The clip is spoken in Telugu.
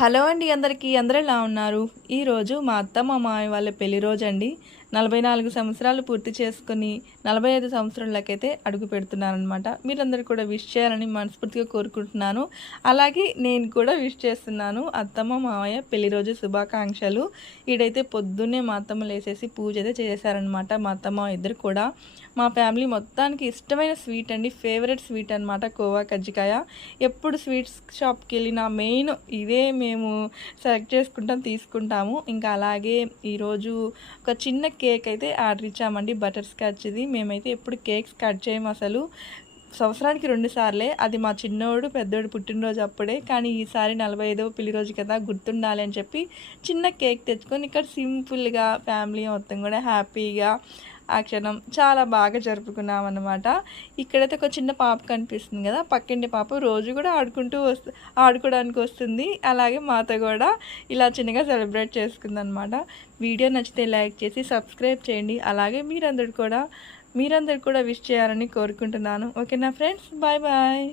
హలో అండి అందరికీ. అందరూ ఎలా ఉన్నారు? ఈరోజు మా అత్త మా మామయ్య వాళ్ళ పెళ్లి రోజు అండి. 44 సంవత్సరాలు పూర్తి చేసుకుని 45 సంవత్సరాలకైతే అడుగు పెడుతున్నారనమాట. మీరందరూ కూడా విష్ చేయాలని మనస్ఫూర్తిగా కోరుకుంటున్నాను. అలాగే నేను కూడా విష్ చేస్తున్నాను. అత్తమ్మ మామయ్య పెళ్లి రోజు శుభాకాంక్షలు. ఈడైతే పొద్దున్నే మా అత్తమ్మ లేసేసి పూజ అయితే చేశారనమాట. మా అత్తమ్మ ఇద్దరు కూడా. మా ఫ్యామిలీ మొత్తానికి ఇష్టమైన స్వీట్ అండి, ఫేవరెట్ స్వీట్ అనమాట కోవా కజ్జికాయ. ఎప్పుడు స్వీట్స్ షాప్కి వెళ్ళినా మెయిన్ ఇదే మేము సెలెక్ట్ చేసుకుంటాం, తీసుకుంటాము. ఇంకా అలాగే ఈరోజు ఒక చిన్న కేక్ అయితే ఆర్డర్ ఇచ్చామండి, బటర్ స్కాచ్ది. మేమైతే ఎప్పుడు కేక్స్ కట్ చేయము అసలు. సంవత్సరానికి 2 సార్లే, అది మా చిన్నోడు పెద్దోడు పుట్టినరోజు అప్పుడే. కానీ ఈసారి 45వ పెళ్లి రోజు కదా, గుర్తుండాలి అని చెప్పి చిన్న కేక్ తెచ్చుకొని ఇక్కడ సింపుల్గా ఫ్యామిలీ మొత్తం కూడా హ్యాపీగా ఆ క్షణం చాలా బాగా జరుపుకున్నాం అన్నమాట. ఇక్కడైతే ఒక చిన్న పాప కనిపిస్తుంది కదా, పక్కింటి పాప రోజు కూడా ఆడుకోవడానికి వస్తుంది. అలాగే మాతో కూడా ఇలా చిన్నగా సెలబ్రేట్ చేసుకుందనమాట. వీడియో నచ్చితే లైక్ చేసి సబ్స్క్రైబ్ చేయండి. అలాగే మీరందరూ కూడా విష్ చేయాలని కోరుకుంటున్నాను. ఓకేనా ఫ్రెండ్స్, బాయ్ బాయ్.